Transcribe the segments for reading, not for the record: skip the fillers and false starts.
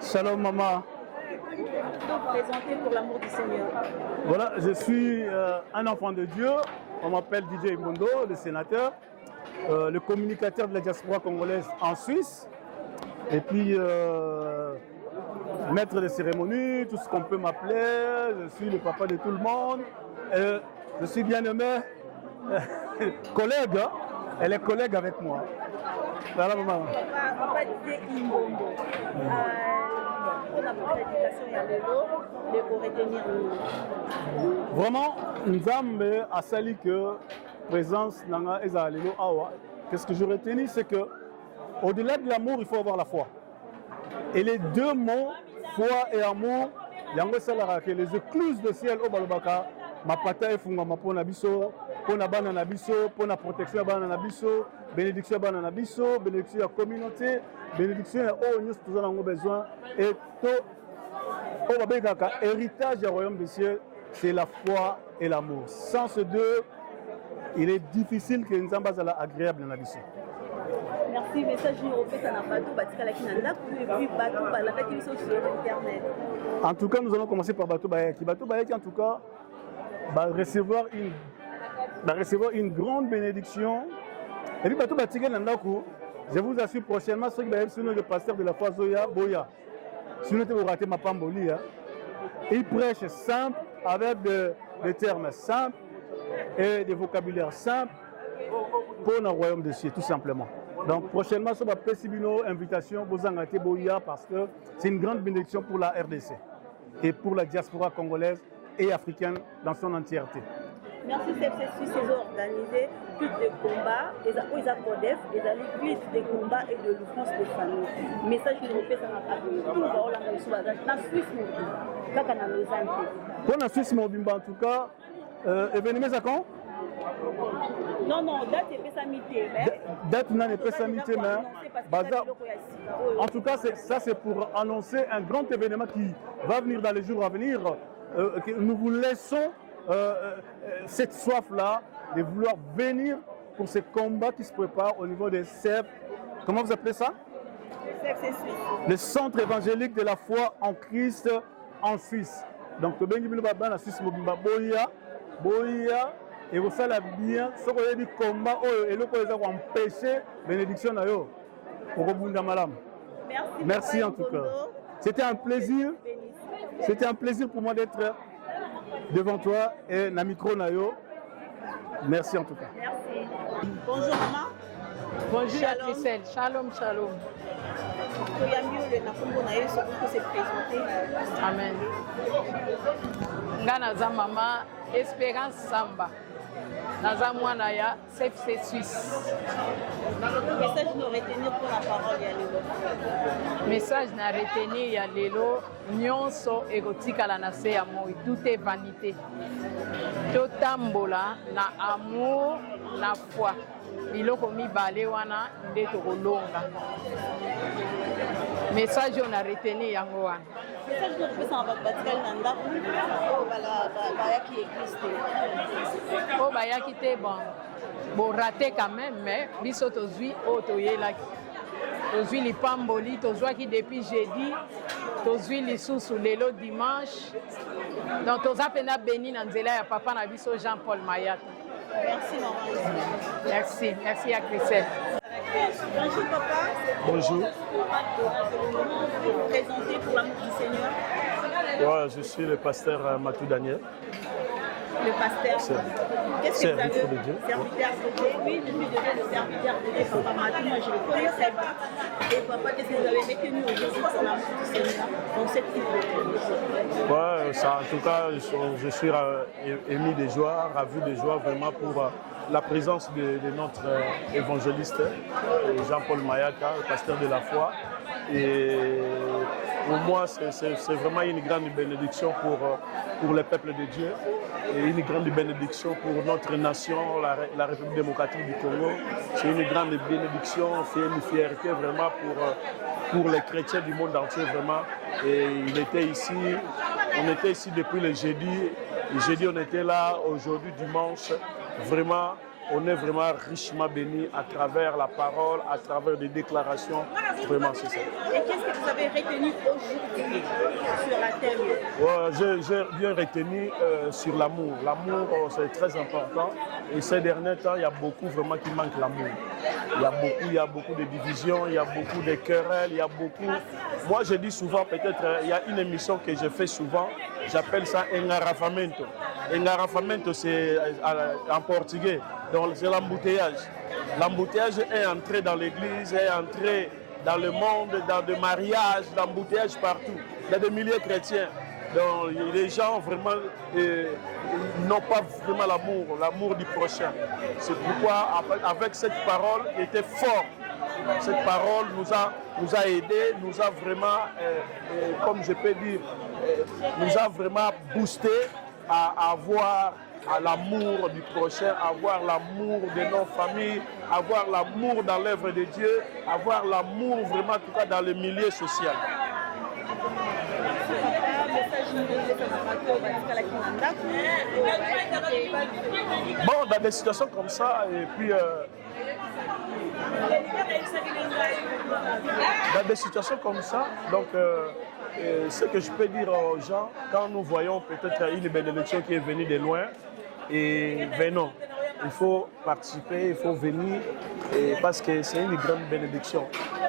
Shalom maman. Présenté pour l'amour du Seigneur. Voilà, je suis un enfant de Dieu. On m'appelle DJ Mbondo, le sénateur, le communicateur de la diaspora congolaise en Suisse. Et puis, maître de cérémonie, tout ce qu'on peut m'appeler. Je suis le papa de tout le monde. Je suis bien aimé. Collègue, hein? Elle est collègue avec moi. Voilà maman. Papa DJ Mbondo. Pour la prédication, il y a le retenir. Vraiment, Nzambe a sali que présence nanga eza lelo awa. Qu'est-ce que je retenu, c'est que au-delà de l'amour, il faut avoir la foi. Et les deux mots, foi et amour, yango salara que les écluses de ciel au balobaka, ma pata efunga ma pona biso, pona bana na biso, pona protection bana na biso, bénédiction bana na biso, bénédiction à communauté, bénédiction à oh nous tous avons besoin et tout au babekaka héritage du royaume des cieux, c'est la foi et l'amour. Sans ces deux, il est difficile que Nzamba soit agréable dans la vie. Merci, message européen à Batou, Batikalaki Nanda, et puis Batou, Balakaki sur Internet. En tout cas, nous allons commencer par Batou Bayaki. Batou Bayaki, en tout cas, va recevoir une grande bénédiction. Et puis Batou Batikal Nandaku, je vous assure prochainement, ceux qui vont être le pasteur de la foi Zoya Boya. Si vous avez raté ma pamboli, il prêche simple, avec des termes simples et des vocabulaires simples pour le royaume des cieux, tout simplement. Donc prochainement, ça va précipiter invitation aux Angate Boya parce que c'est une grande bénédiction pour la RDC et pour la diaspora congolaise et africaine dans son entièreté. Merci, c'est ces organisé plus de combats, les CODEF, les luttes de combats et de l'offense de famille. Message européen, ça n'a pas de tout dans la Suisse, pour la Suisse Mobimba, en tout cas, événement à quand? Non, date est pas samité. Date n'est pas samité, mais en tout cas, ça c'est pour annoncer un grand événement qui va venir dans les jours à venir. Nous vous laissons cette soif-là de vouloir venir pour ces combats qui se préparent au niveau des CEP. Comment vous appelez ça? Le centre évangélique de la foi en Christ en Suisse. Donc, la Suisse Boya, et vous savez bien, ce qu'on a dit combat, et le qu'on a empêché, bénédiction à eux. Merci en tout cas. C'était un plaisir. C'était un plaisir pour moi d'être devant toi et na micro nayo. Merci en tout cas. Merci. Bonjour maman. Bonjour à Christelle. Shalom, shalom. Amen. Nga naza mama Espérance Samba. Naza mwana ya CFC Suisse. Message nous retenir pour la parole ya lelo. Message na retenir ya lelo nyonso ekotikala na se ya moi, tout est vanité. Totambola na amour na foi. Biloko mibale wana nde tokolonga. Message on a retenir yango wana. Message nous représente avec Batikal Nanda pour bayaki existe. Oh bayaki te bon raté quand même mais biso tozui o toyelaki. Tozui lipamboli tozwaki depuis jeudi. Tozui lisusu lelo dimanche. Donc toza pena béni na nzela ya papa na biso Jean-Paul Mayata. Merci maman. Merci à Christelle. Bonjour papa. Bonjour. Présenté pour l'amour du Seigneur. Ouais, je suis le pasteur Matou Daniel. Le pasteur. Qu'est-ce que vous avez? Serviteur de Dieu. Oui, je suis devenu le serviteur de Dieu. Papa Matou, moi je le connaissais pas. Et papa, qu'est-ce que vous avez retenu aujourd'hui pour l'amour du Seigneur dans cette type de... Ouais, ça, en tout cas, je suis ému de joie, ravi de joie vraiment pour la présence de notre évangéliste Jean-Paul Mayaka, le pasteur de la foi. Et pour moi, c'est vraiment une grande bénédiction pour le peuple de Dieu et une grande bénédiction pour notre nation, la République démocratique du Congo. C'est une grande bénédiction, c'est une fierté vraiment pour les chrétiens du monde entier vraiment. Et on était ici depuis le jeudi. Le jeudi, on était là, aujourd'hui, dimanche. Vraiment, on est vraiment richement béni à travers la parole, à travers des déclarations. Vraiment, c'est ça. Et qu'est-ce que vous avez retenu aujourd'hui sur la thème? J'ai bien retenu sur l'amour. L'amour, c'est très important. Et ces derniers temps, il y a beaucoup vraiment qui manquent l'amour. Il y a beaucoup de divisions, il y a beaucoup de querelles, il y a beaucoup... Moi, je dis souvent, peut-être, il y a une émission que je fais souvent, j'appelle ça engarrafamento. Engarrafamento, c'est en portugais, donc c'est l'embouteillage. L'embouteillage est entré dans l'église, est entré dans le monde, dans des mariages, l'embouteillage partout, dans des milieux chrétiens. Donc les gens vraiment n'ont pas vraiment l'amour du prochain. C'est pourquoi avec cette parole qui était forte, cette parole nous a aidés, nous a vraiment, comme je peux dire, nous a vraiment boosté à avoir l'amour du prochain, avoir l'amour de nos familles, avoir l'amour dans l'œuvre de Dieu, avoir l'amour vraiment en tout cas dans le milieu social. Bon, dans des situations comme ça, et puis dans des situations comme ça, donc ce que je peux dire aux gens, quand nous voyons peut-être une bénédiction qui est venue de loin, et venons, il faut participer, il faut venir, parce que c'est une grande bénédiction.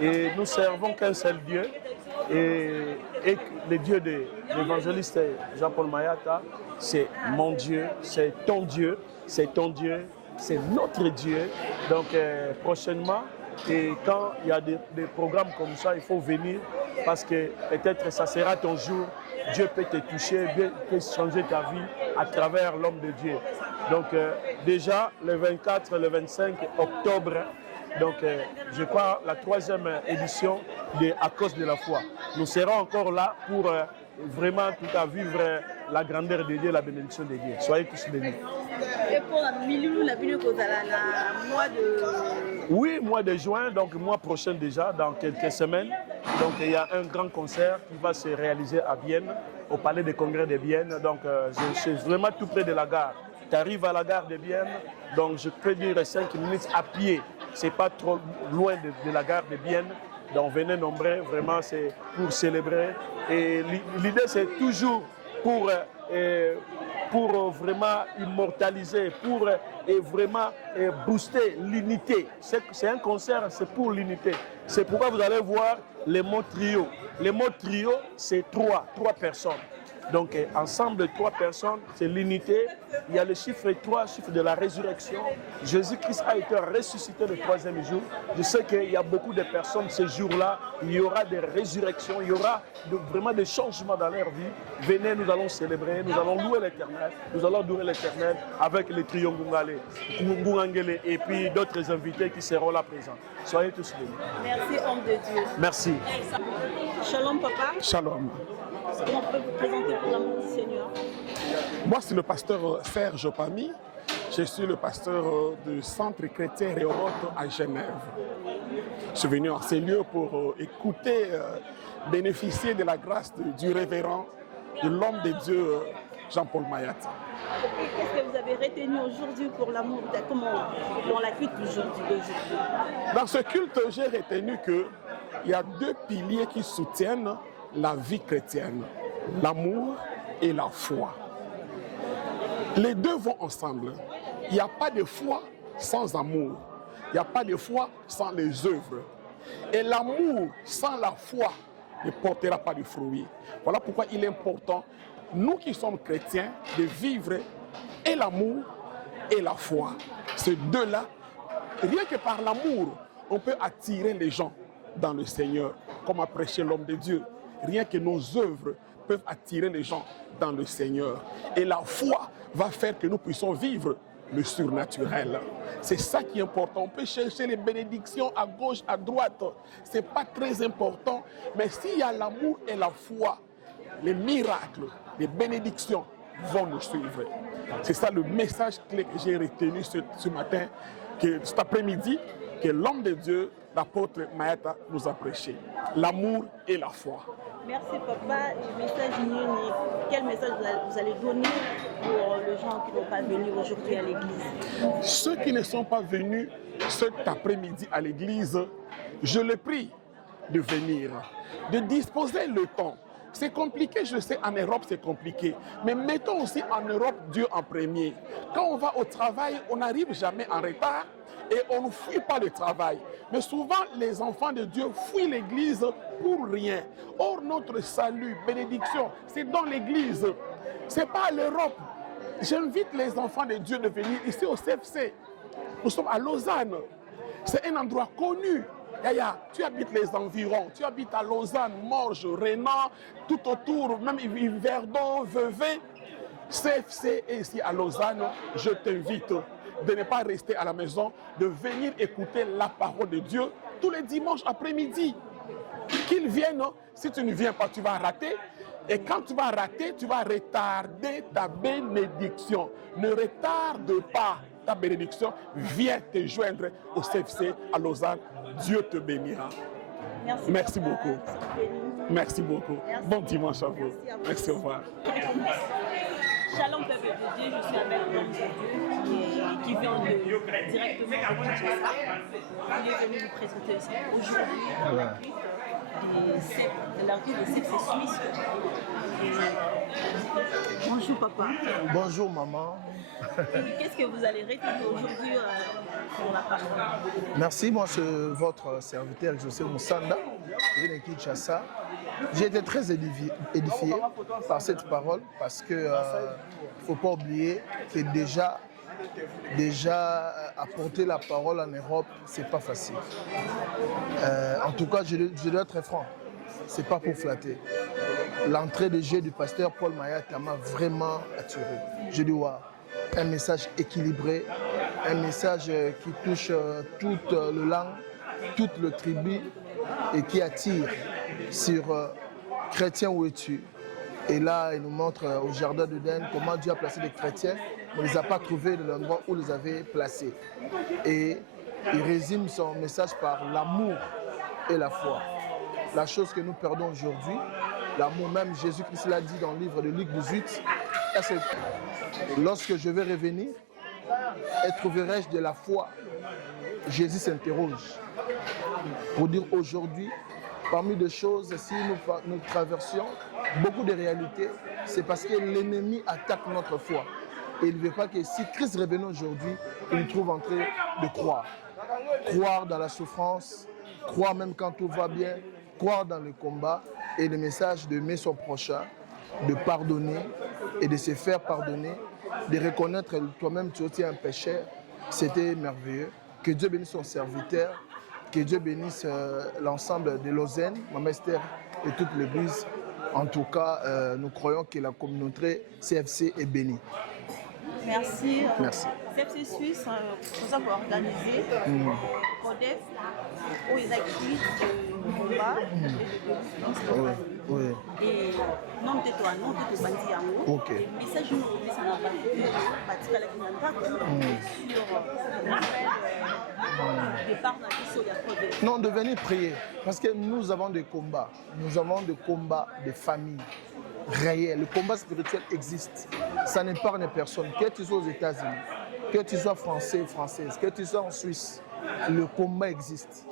Et nous servons qu'un seul Dieu, et le Dieu de l'évangéliste Jean-Paul Mayata, c'est mon Dieu, c'est ton Dieu, c'est ton Dieu, c'est notre Dieu. Donc prochainement, et quand il y a des programmes comme ça, il faut venir parce que peut-être ça sera ton jour. Dieu peut te toucher, Dieu peut changer ta vie à travers l'homme de Dieu. Donc déjà le 24 et le 25 octobre, donc je crois la 3e édition de À cause de la foi. Nous serons encore là pour vraiment tout à vivre la grandeur de Dieu, la bénédiction de Dieu. Soyez tous bénis. Et pour Milou, la vidéo que vous allez mois de... Oui, mois de juin, donc mois prochain déjà, dans quelques semaines. Donc il y a un grand concert qui va se réaliser à Vienne, au Palais des Congrès de Vienne. Donc je suis vraiment tout près de la gare. Tu arrives à la gare de Vienne, donc je peux dire 5 minutes à pied. C'est pas trop loin de la gare de Vienne. Donc venez nombreux, vraiment c'est pour célébrer. Et l'idée c'est toujours pour vraiment immortaliser, pour vraiment booster l'unité. C'est un concert, c'est pour l'unité. C'est pourquoi vous allez voir les mots trio. Les mots trio, c'est trois personnes. Donc ensemble, 3 personnes, c'est l'unité. Il y a le chiffre 3, chiffre de la résurrection. Jésus-Christ a été ressuscité le 3e jour. Je sais qu'il y a beaucoup de personnes ce jour-là. Il y aura des résurrections, il y aura vraiment des changements dans leur vie. Venez, nous allons célébrer, nous allons louer l'Éternel. Nous allons louer l'Éternel avec les trios Ngungangele et puis d'autres invités qui seront là présents. Soyez tous bénis. Merci, homme de Dieu. Merci. Shalom, papa. Shalom. Comment on peut vous présenter pour l'amour du Seigneur? Moi, c'est le pasteur Serge Pami. Je suis le pasteur du Centre chrétien Rehoboth à Genève. Je suis venu en ces lieux pour écouter, bénéficier de la grâce du révérend, de l'homme de Dieu, Jean-Paul Mayata. Qu'est-ce que vous avez retenu aujourd'hui pour l'amour, dans la culte d'aujourd'hui? Dans ce culte, j'ai retenu qu'il y a 2 piliers qui soutiennent la vie chrétienne, l'amour et la foi. Les 2 vont ensemble. Il n'y a pas de foi sans amour. Il n'y a pas de foi sans les œuvres. Et l'amour sans la foi ne portera pas de fruits. Voilà pourquoi il est important, nous qui sommes chrétiens, de vivre et l'amour et la foi. Ces 2-là, rien que par l'amour, on peut attirer les gens dans le Seigneur, comme a prêché l'homme de Dieu. Rien que nos œuvres peuvent attirer les gens dans le Seigneur. Et la foi va faire que nous puissions vivre le surnaturel. C'est ça qui est important. On peut chercher les bénédictions à gauche, à droite. Ce n'est pas très important. Mais s'il y a l'amour et la foi, les miracles, les bénédictions vont nous suivre. C'est ça le message clé que j'ai retenu ce matin, cet après-midi, que l'homme de Dieu, l'apôtre Mayata, nous a prêché. L'amour et la foi. Merci papa. Et message Nyoni, quel message vous allez donner pour les gens qui n'ont pas venu aujourd'hui à l'église? Ceux qui ne sont pas venus cet après-midi à l'église, je les prie de venir, de disposer le temps. C'est compliqué, je sais, en Europe c'est compliqué, mais mettons aussi en Europe Dieu en premier. Quand on va au travail, on n'arrive jamais en retard et on ne fuit pas le travail. Mais souvent, les enfants de Dieu fuient l'église pour rien. Or, notre salut, bénédiction, c'est dans l'église, c'est pas à l'Europe. J'invite les enfants de Dieu de venir ici au CFC. Nous sommes à Lausanne. C'est un endroit connu. Yaya, tu habites les environs, tu habites à Lausanne, Morges, Rénan, tout autour, même Yverdon, Vevey. CFC est ici à Lausanne. Je t'invite de ne pas rester à la maison, de venir écouter la parole de Dieu tous les dimanches après-midi. Qu'ils viennent, si tu ne viens pas, tu vas rater. Et quand tu vas rater, tu vas retarder ta bénédiction. Ne retarde pas ta bénédiction. Viens te joindre au CFC à Lausanne. Dieu te bénira. Merci beaucoup. Merci beaucoup. Merci. Bon dimanche à vous. Merci, au revoir. Shalom peuple de Dieu, je suis avec l'homme de Dieu qui vient directement de Kinshasa. Il est venu nous présenter aujourd'hui l'article de CFC Suisse. Bonjour papa. Bonjour maman. Qu'est-ce que vous allez retenir aujourd'hui pour la parole? Merci, moi c'est votre serviteur José Moussanda, je viens de Kinshasa. J'ai été très édifié par cette parole parce que il ne faut pas oublier que déjà apporter la parole en Europe, c'est pas facile. En tout cas, je dois être franc, c'est pas pour flatter. L'entrée de jeu du pasteur Paul Mayaka m'a vraiment attiré. Je dis ouais, un message équilibré, un message qui touche toute le langue, toute le tribu et qui attire sur chrétien où es-tu. Et là, il nous montre au jardin d'Éden comment Dieu a placé des chrétiens, mais il ne les a pas trouvés de l'endroit où ils les avait placés. Et il résume son message par l'amour et la foi. La chose que nous perdons aujourd'hui, l'amour, même Jésus-Christ l'a dit dans le livre de Luc 18, lorsque je vais revenir, trouverai-je de la foi? Jésus s'interroge pour dire aujourd'hui, parmi des choses, si nous traversions beaucoup de réalités, c'est parce que l'ennemi attaque notre foi. Et il ne veut pas que si Christ revenait aujourd'hui, il nous trouve en train de croire. Croire dans la souffrance, croire même quand tout va bien, croire dans le combat et le message d'aimer son prochain, de pardonner et de se faire pardonner, de reconnaître que toi-même tu es aussi un pécheur. C'était merveilleux. Que Dieu bénisse son serviteur, que Dieu bénisse l'ensemble de Lausanne, Maman Esther et toute l'église. En tout cas, nous croyons que la communauté CFC est bénie. Merci. Merci. CFC Suisse, nous avons organisé CODEF, où ils écrivent le combat Oui. et non de toi, non de toi, Bandiango. Ok. Le message nous dit ça n'a pas été sur le départ dans le CODEF. Non, de venir prier. Parce que nous avons des combats. Nous avons des combats de famille réels. Le combat spirituel existe. Ça n'épargne personne. Que tu sois aux États-Unis, que tu sois français ou française, que tu sois en Suisse, le combat existe.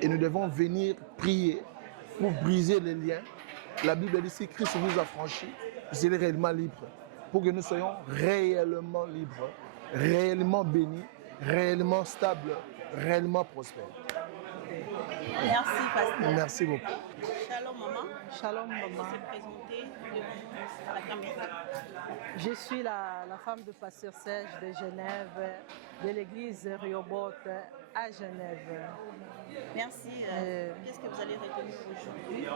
Et nous devons venir prier pour briser les liens. La Bible dit si Christ vous a franchi, vous serez réellement libre. Pour que nous soyons réellement libres, réellement bénis, réellement stables, réellement prospères. Merci, pasteur. Merci beaucoup. Shalom, maman. Shalom, Vous maman. se présenter à la caméra. Je suis la femme de pasteur Serge de Genève, de l'église Riobot à Genève. Merci. Qu'est-ce que vous allez retenir aujourd'hui?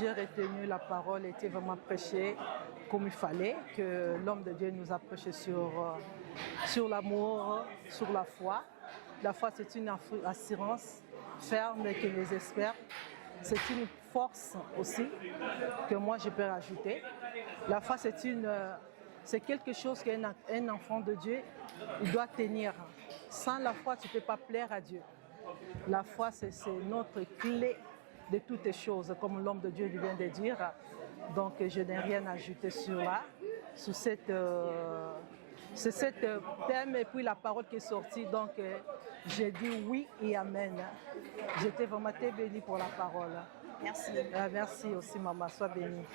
J'ai retenu la parole, était vraiment prêchée comme il fallait, que l'homme de Dieu nous a prêché sur l'amour, sur la foi. La foi, c'est une assurance ferme que les espère. C'est une force aussi que moi je peux rajouter. La foi, c'est quelque chose qu'un enfant de Dieu il doit tenir. Sans la foi, tu ne peux pas plaire à Dieu. La foi, c'est notre clé de toutes choses, comme l'homme de Dieu vient de dire. Donc, je n'ai rien à ajouter sur cette thème et puis la parole qui est sortie. Donc, j'ai dit oui et amen. J'étais vraiment très bénie pour la parole. Merci. Merci aussi, maman. Sois bénie.